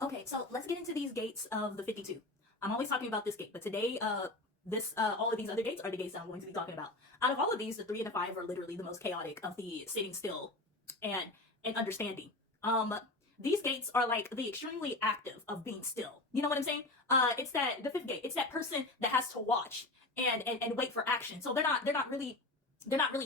Okay, so let's get into these gates of the 52. I'm always talking about this gate, but today, all of these other gates are the gates that I'm going to be talking about. Out of all of these, the 3 and the 5 are literally the most chaotic of the sitting still and understanding. Um, these gates are like the extremely active of being still. You know what I'm saying? It's that the 5th gate. It's that person that has to watch and wait for action. So they're not really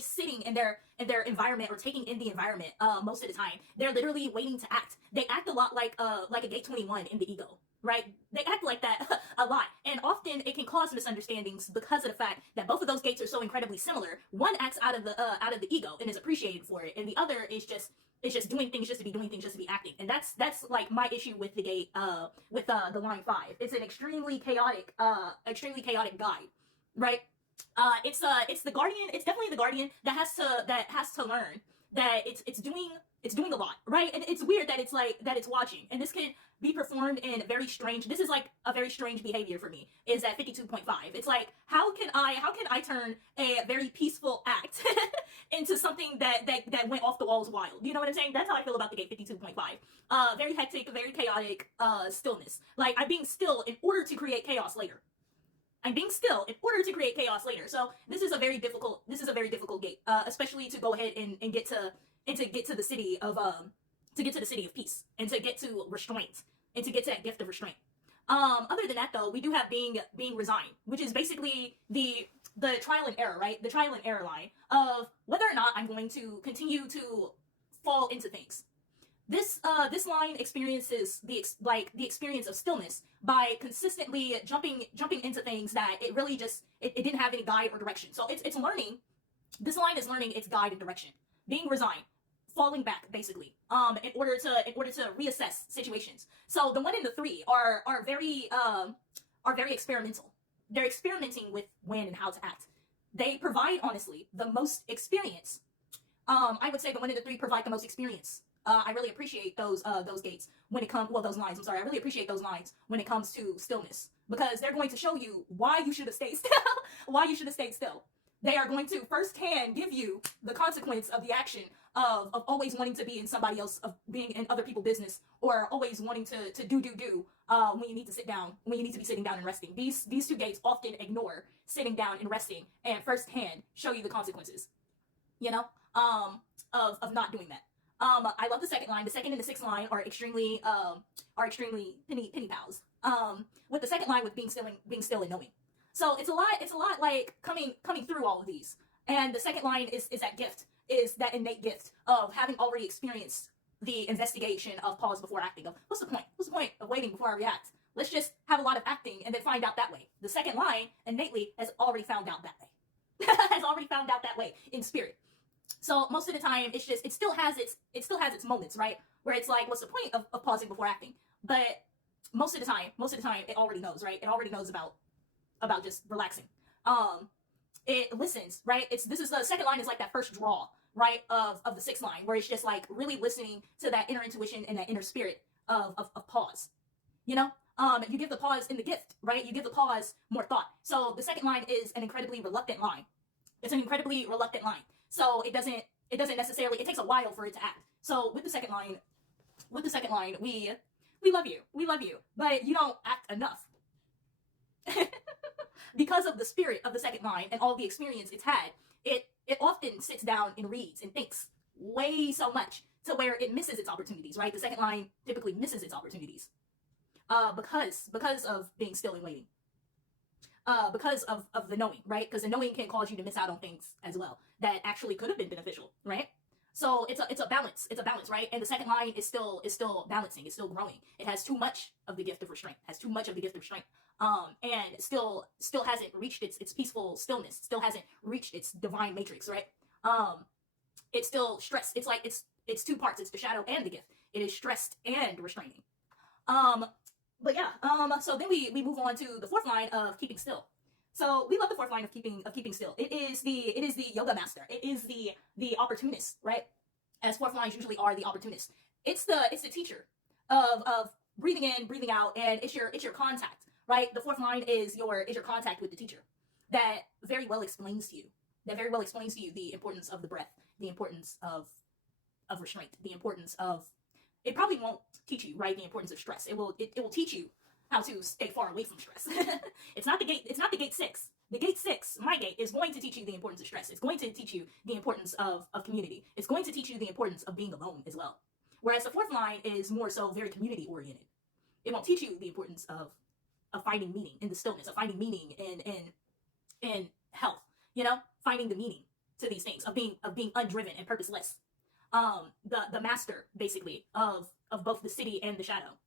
sitting in their environment or taking in the environment most of the time. They're literally waiting to act. They act a lot like a gate 21 in the ego, right? They act like that a lot, and often it can cause misunderstandings because of the fact that both of those gates are so incredibly similar. One acts out of the ego and is appreciated for it, and the other is just doing things just to be doing things, just to be acting. And that's like my issue with the gate with the line 5. It's an extremely chaotic guide, right? It's the guardian. It's definitely the guardian that has to learn that it's doing a lot, right? And it's weird that it's watching, and this can be performed in very strange. This is like a very strange behavior for me. Is at 52.5. It's like how can I turn a very peaceful act into something that went off the walls wild? You know what I'm saying? That's how I feel about the gate 52.5. Very hectic, very chaotic. Stillness. Like I'm being still in order to create chaos later. I'm being still in order to create chaos later. So this is a very difficult gate, especially to go ahead and get to the city of peace, and to get to restraint, and to get to that gift of restraint. Other than that though, we do have being resigned, which is basically the trial and error, right? The trial and error line of whether or not I'm going to continue to fall into things. This line experiences the experience of stillness by consistently jumping into things that it really just it didn't have any guide or direction. So it's learning. This line is learning its guide and direction. Being resigned, falling back basically. In order to reassess situations. So the 1 and the 3 are very experimental. They're experimenting with when and how to act. They provide honestly the most experience. I would say the 1 and the 3 provide the most experience. I really appreciate those gates when it comes, those lines. I'm sorry. I really appreciate those lines when it comes to stillness, because they're going to show you why you should have stayed still, why you should have stayed still. They are going to firsthand give you the consequence of the action of always wanting to be in somebody else, of being in other people's business, or always wanting to do when you need to sit down, when you need to be sitting down and resting. These 2 gates often ignore sitting down and resting, and firsthand show you the consequences, you know, of not doing that. I love the 2nd line. The 2nd and the 6th line are extremely penny pals. With the 2nd line with being still and knowing. So it's a lot like coming through all of these. And the 2nd line is that gift, is that innate gift of having already experienced the investigation of pause before acting. Of what's the point? What's the point of waiting before I react? Let's just have a lot of acting and then find out that way. The 2nd line innately has already found out that way. Has already found out that way in spirit. So most of the time, it's just it still has its moments, right? Where it's like, what's the point of pausing before acting? But most of the time, it already knows, right? It already knows about just relaxing. It listens, right? This is the 2nd line is like that first draw, right, of the 6th line, where it's just like really listening to that inner intuition and that inner spirit of pause. You know, you give the pause in the gift, right? You give the pause more thought. So the 2nd line is an incredibly reluctant line. It's an incredibly reluctant line. So it doesn't necessarily, it takes a while for it to act. So with the 2nd line, we love you, but you don't act enough. Because of the spirit of the 2nd line and all the experience it's had, it often sits down and reads and thinks way so much to where it misses its opportunities, right? The 2nd line typically misses its opportunities. Because of being still and waiting. Because of the knowing, right? Because the knowing can cause you to miss out on things as well that actually could have been beneficial, right? So it's a balance. It's a balance, right? And the 2nd line is still balancing. It's still growing. It has too much of the gift of restraint. And still hasn't reached its peaceful stillness. Still hasn't reached its divine matrix, right? It's still stressed. It's like it's 2 parts. It's the shadow and the gift. It is stressed and restraining. But yeah, so then we move on to the 4th line of keeping still. So we love the 4th line of keeping still. It is the yoga master. It is the opportunist, right? As 4th lines usually are the opportunist. It's the teacher of breathing in, breathing out, and it's your contact, right? The 4th line is your contact with the teacher. That very well explains to you. The importance of the breath, the importance of restraint, the importance of it probably won't teach you, right, the importance of stress. It will teach you how to stay far away from stress. It's not the gate 6. The gate 6, my gate, is going to teach you the importance of stress. It's going to teach you the importance of community. It's going to teach you the importance of being alone as well. Whereas the 4th line is more so very community oriented. It won't teach you the importance of finding meaning in the stillness, of finding meaning in health, finding the meaning to these things, of being undriven and purposeless. The master, basically, of both the city and the shadow.